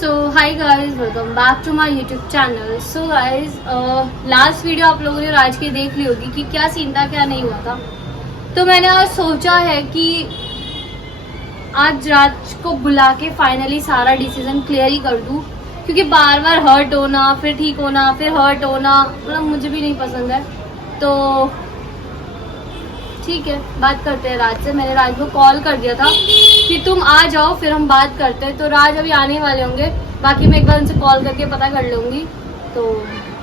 So hi guys, welcome back to my YouTube channel. So guys, last video आप लोगों ने राज की देख ली होगी कि क्या सीन था क्या नहीं हुआ था। तो मैंने आज सोचा है कि आज राज को बुला के फाइनली सारा डिसीजन क्लियर ही कर दूं, क्योंकि बार बार हर्ट होना, फिर ठीक होना, फिर हर्ट होना, मतलब मुझे भी नहीं पसंद है। तो ठीक है, बात करते हैं राज से। मैंने राज को कॉल कर दिया था कि तुम आ जाओ, फिर हम बात करते हैं। तो राज अभी आने वाले होंगे, बाकी मैं एक बार उनसे कॉल करके पता कर लूँगी। तो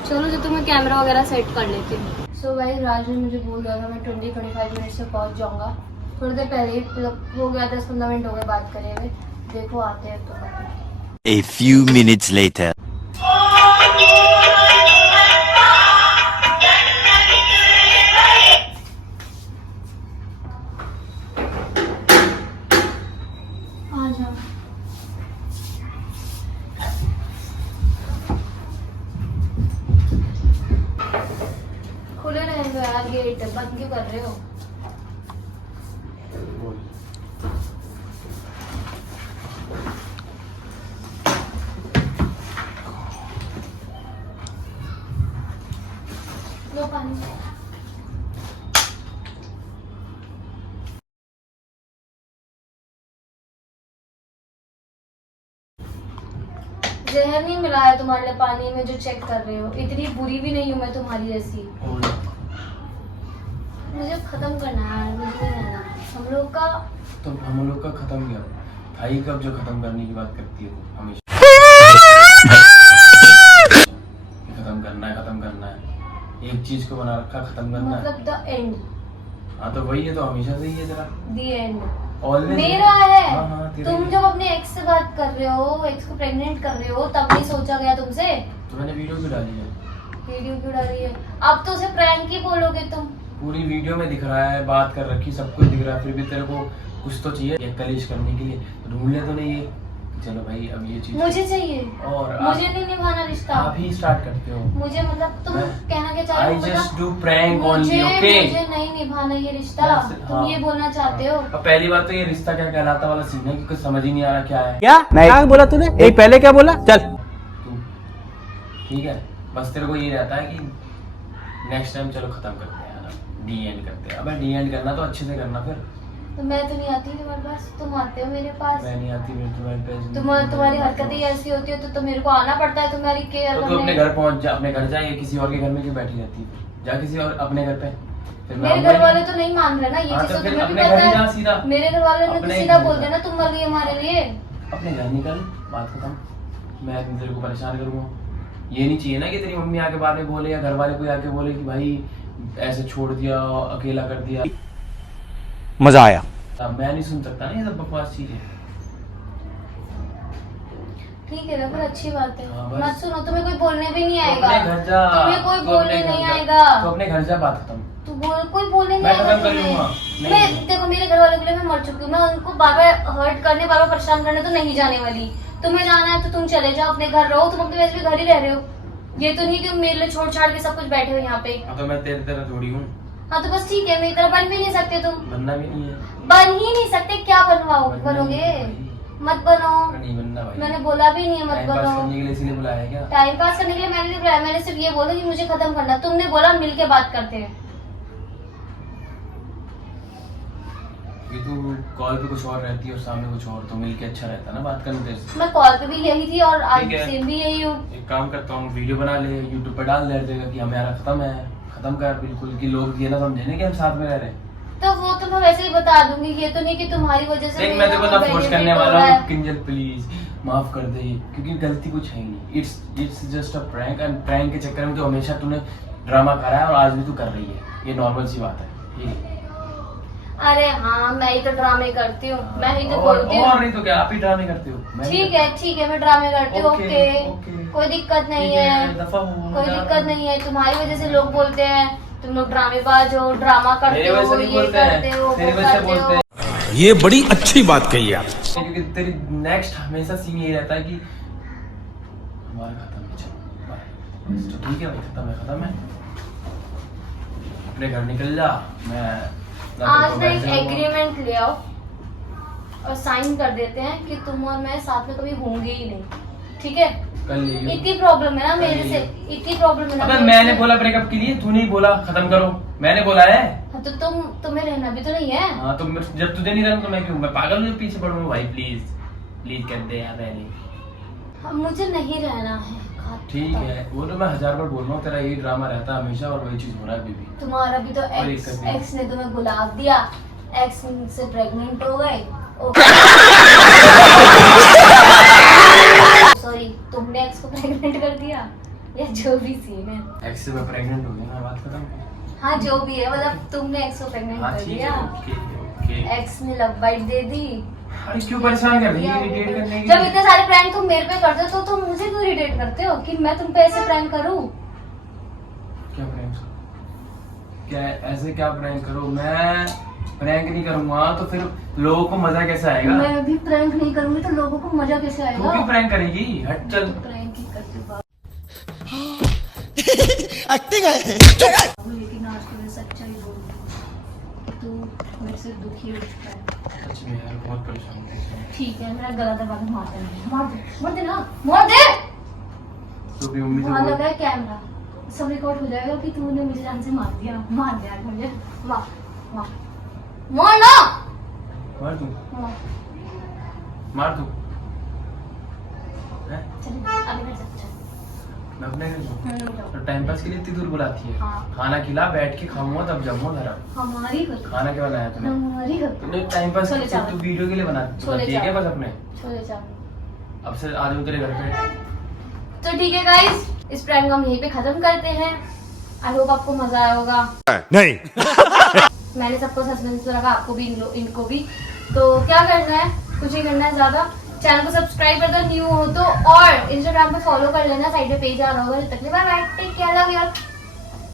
चलो, जो तुम्हें कैमरा वगैरह सेट कर लेती हूँ। सो भाई, राज ने मुझे बोल दिया था मैं 20-25 मिनट से पहुँच जाऊँगा। थोड़ी देर पहले ही हो गया, 10-15 मिनट हो गए बात करे हुए। देखो आते हैं तो। A few minutes later. खुले रहें तो यार, गेट बंद क्यों कर रहे हो? लो पानी। जहर नहीं मिला है तुम्हारे लिए पानी में जो चेक कर रहे हो? इतनी बुरी भी नहीं हूँ मैं तुम्हारी जैसी। मुझे खत्म करना है, मुझे नहीं रहना हम लोग का। तो हम लोग का खत्म किया भाई, कब जो खत्म करने की बात करती है वो हमेशा खत्म करना है, एक चीज को बना रखा, खत्म करना मतलब द एंड। हाँ तो वही है, तो हमेशा से ही है तेरा द एंड ऑलवेज मेरा है। हाँ, तुम जब अपने एक्स से बात कर रहे हो, एक्स को प्रेग्नेंट कर रहे हो, तब नहीं सोचा गया तुमसे? तो मैंने वीडियो क्यों डाली है? वीडियो क्यों डाली है? अब तो उसे प्रैंक ही बोलोगे तुम। पूरी वीडियो में दिख रहा है, बात कर रखी, सब कुछ दिख रहा है, फिर भी तेरे को कुछ तो चाहिए एक कलेश करने के लिए। ढूंढ ले तो नहीं है। चलो भाई, अब ये चीज मुझे चाहिए, और मुझे नहीं निभाना रिश्ता। आप ही स्टार्ट करते हो। मुझे मतलब तुम कहना क्या चाह रहे हो? I just do prank only, okay? मुझे नहीं निभाना ये रिश्ता। तुम हाँ, ये बोलना चाहते हो? अब पहली बात तो ये रिश्ता क्या कहलाता वाला सीन है, क्योंकि समझ ही नहीं आ रहा क्या है। क्या मैं क्या बोला तूने? एक पहले क्या बोला? चल तू ठीक है, बस तेरे को ये रहता है कि नेक्स्ट टाइम चलो खत्म करते हैं ना, डी एंड करते हैं। अबे डी एंड करना तो अच्छे से करना। फिर तो मैं तो नहीं आती तुम्हारे पास, तुम आते हो मेरे पास। मैं नहीं आती, मैं तुम्हारे पास। तुम्हारी हरकतें ऐसी होती है तो मेरे को आना पड़ता है तुम्हारी केयर तो तू अपने घर पहुंच जा, अपने घर जाए, किसी और के घर में क्यों बैठी रहती है? जा किसी और अपने घर पे। फिर मेरे घर वाले तो नहीं मान रहे ना ये चीज, तो तुम्हें भी अपने पता घर जा है। सीधा। मेरे घर वाले ने तो अपने सीधा घर बोल जा। देना तुम मर गई हमारे लिए। अपने घर निकल, बात खत्म। मैं तेरे को परेशान करूंगा? ये नहीं चाहिए ना कि तेरी मम्मी आके बाद में बोले या घर वाले कोई आके बोले कि भाई ऐसे छोड़ दिया, अकेला कर दिया। मजा आया। मैं नहीं सुन सकता ना ये सब बकवास चीजें। ठीक है ना, फिर अच्छी बात है। हाँ, बस। मत सुनो, तुम्हें कोई बोलने भी नहीं आएगा। अपने घर जा, तुम्हें कोई तू बोलने अपने घर नहीं जा। आएगा। तो अपने घर जा, बात खत्म। तू बोल, कोई बोलने नहीं मैं आएगा खत्म कर तुम्हें। लूंगा। नहीं। मैं देखो, मेरे घर वालों के लिए मैं मर चुकी हूँ। मैं उनको बार बार हर्ट करने, बार बार परेशान करने तो नहीं जाने वाली। तुम्हें जाना है तो तुम चले जाओ, अपने घर रहो। तुम अपने वैसे भी घर ही रह रहे हो। ये तो नहीं कि मेरे लिए छोड़ छाड़ के सब कुछ बैठे हो यहाँ पे। हाँ तो मैं तेरे तरह थोड़ी हूँ। हाँ तो बस ठीक है, मेरी तरह बन भी नहीं सकते तुम। बनना भी नहीं है। बन ही नहीं सकते, क्या बनवाओ? बनोगे? मत बनो। नहीं बनना भाई। मैंने बोला भी नहीं है मत टाइम पास बनो। करने के लिए इसीलिए बुलाया है क्या? टाइम पास करने के लिए मैंने नहीं बुलाया। मैंने सिर्फ ये बोला कि मुझे खत्म करना। तुमने बोला मिलके बात करते हैं। कि तू कॉल पे कुछ और रहती है और सामने कुछ और, तो मिलके अच्छा रहता ना बात करने तेरे से। मैं कॉल पे भी यही थी और आज ठीक है। सेम भी यही हूँ। एक काम करता हूँ, वीडियो बना ले, यूट्यूब पे डाल दे देगा कि हमारा खत्म है, खत्म कर बिल्कुल, कि लोग ये ना समझे ना कि हम साथ में रह रहे हैं। तो वो तो मैं वैसे ही बता दूंगी। ये तो नहीं कि तुम्हारी वजह से देख, मैं तेरे को ना फोर्स benefit करने हो वाला रहा हूँ, है। किंजल प्लीज माफ कर दे, क्योंकि गलती कुछ है ही नहीं। It's just a prank, and prank के चक्कर में तो हमेशा तूने ड्रामा करा है और आज भी तू कर रही है। ये नॉर्मल सी बात है, ठीक है? अरे हाँ, मैं ही तो ड्रामे करती हूँ। मैं ही तो और बोलती हूँ। नहीं तो क्या, आप ही ड्रामे करते हो? मैं नहीं ठीक है, मैं ड्रामे करती हूँ। Okay, okay, okay. कोई दिक्कत नहीं ठीक है। दफा हो, कोई जा। दिक्कत नहीं है। तुम्हारी वजह से लोग बोलते हैं तुम लोग ड्रामेबाज हो, ड्रामा करते मेरे वजह हो, से नहीं ये बोलते हैं, करते हो, तेरी वो वजह से करते बोलते हो। हैं। ये बड़ी अच्छी बात कही आप। क्योंकि तेरी नेक्स्ट हमेशा सीन यही रहता है कि हमारा खत्म है, चलो बाय। तो ठीक है भाई, खत्म है। अपने घर निकल जा। मैं आज ना एक एग्रीमेंट ले आओ और साइन कर देते हैं कि तुम और मैं साथ में कभी होंगे ही नहीं। ठीक है, कर लेगी। इतनी प्रॉब्लम है ना मेरे से, इतनी प्रॉब्लम है ना अबे मेरे मैंने से। बोला ब्रेकअप के लिए, तू नहीं बोला खत्म करो, मैंने बोला है। हाँ, तो तुम्हें रहना भी तो नहीं है। हाँ तो जब तुझे नहीं रहना तो मैं क्यों, मैं पागल हूँ जो पीछे पड़ूंगा भाई, प्लीज प्लीज कर दे यार रहने। हाँ, मुझे नहीं रहना है। ठीक है, वो तो मैं 1000 बार बोल रहा हूँ, तेरा यही ड्रामा रहता है हमेशा और वही चीज हो रहा है अभी भी। तुम्हारा भी तो कोई एक्स दिक्कत नहीं। एक्स ने तुम्हें गुलाब दिया, एक्स से प्रेग्नेंट हो गए। सॉरी, तुमने एक्स को प्रेग्नेंट कर दिया या जो भी सीन है। एक्स से मैं प्रेग्नेंट हो गया ना, बात खत्म। हाँ जो भी है, मतलब तुमने एक्स को प्रेग्नेंट हाँ कर ठीक दिया, है, ओके ओके। एक्स ने लव बाइट दे दी। अरे क्यों परेशान कर रही है, इरिटेट करने के जब लिए? इतने सारे प्रैंक तुम मेरे पे करते हो तो तुम मुझे क्यों इरिटेट करते हो कि मैं तुम पे ऐसे प्रैंक करूं? क्या प्रैंक? क्या ऐसे क्या प्रैंक करो? मैं प्रैंक नहीं करूंगा तो फिर लोगों को मजा कैसे आएगा? मैं भी प्रैंक नहीं करूंगी तो लोगों को मजा कैसे तू आएगा? क्यों प्रैंक करेगी? हट चल। प्रैंक ही करती हूँ एक्टिंग है। लेकिन आज तो मैं सच्चाई बोलूं, तू मेरे से दुखी हो चुका है। सच में यार बहुत परेशान हूँ। ठीक है, मेरा गला दबा के मार दे ना, मार दे। तो भी उम्मीद वहाँ है लगा है कैमरा, सब रिकॉर्ड हो जाएगा कि तूने मुझे जान से मार दिया मुझे। वाह वाह, मार ना, मार दूं, मार। मार दूं। हैं? चल अभी कर सकते हैं। मैं अपने घर जाऊँ बताओ। तो टाइम पास के लिए इतनी दूर बुलाती है? हाँ। खाना खिला, बैठ के खाऊंगा तब जाऊंगा घर। हमारी गलती, खाना क्या बनाया तूने? हमारी गलती। तूने टाइम पास छोले चावल। तू वीडियो के लिए बना छोले ठीक है चावल। बस अपने। छोले चावल। अब से आ जाऊँ तेरे घर पे। तो ठीक है गाइस, इस प्रैंक को हम यहीं पे खत्म करते हैं। आई होप आपको मजा आया होगा। नहीं। मैंने सबको सस्पेंस रखा, आपको भी इनको भी। तो क्या करना है, कुछ नहीं करना है ज्यादा। चैनल को सब्सक्राइब कर दो न्यू हो तो, और इंस्टाग्राम पे फॉलो कर लेना, साइड पे पेज आ रहा होगा। तब तक bye bye, take care, love you.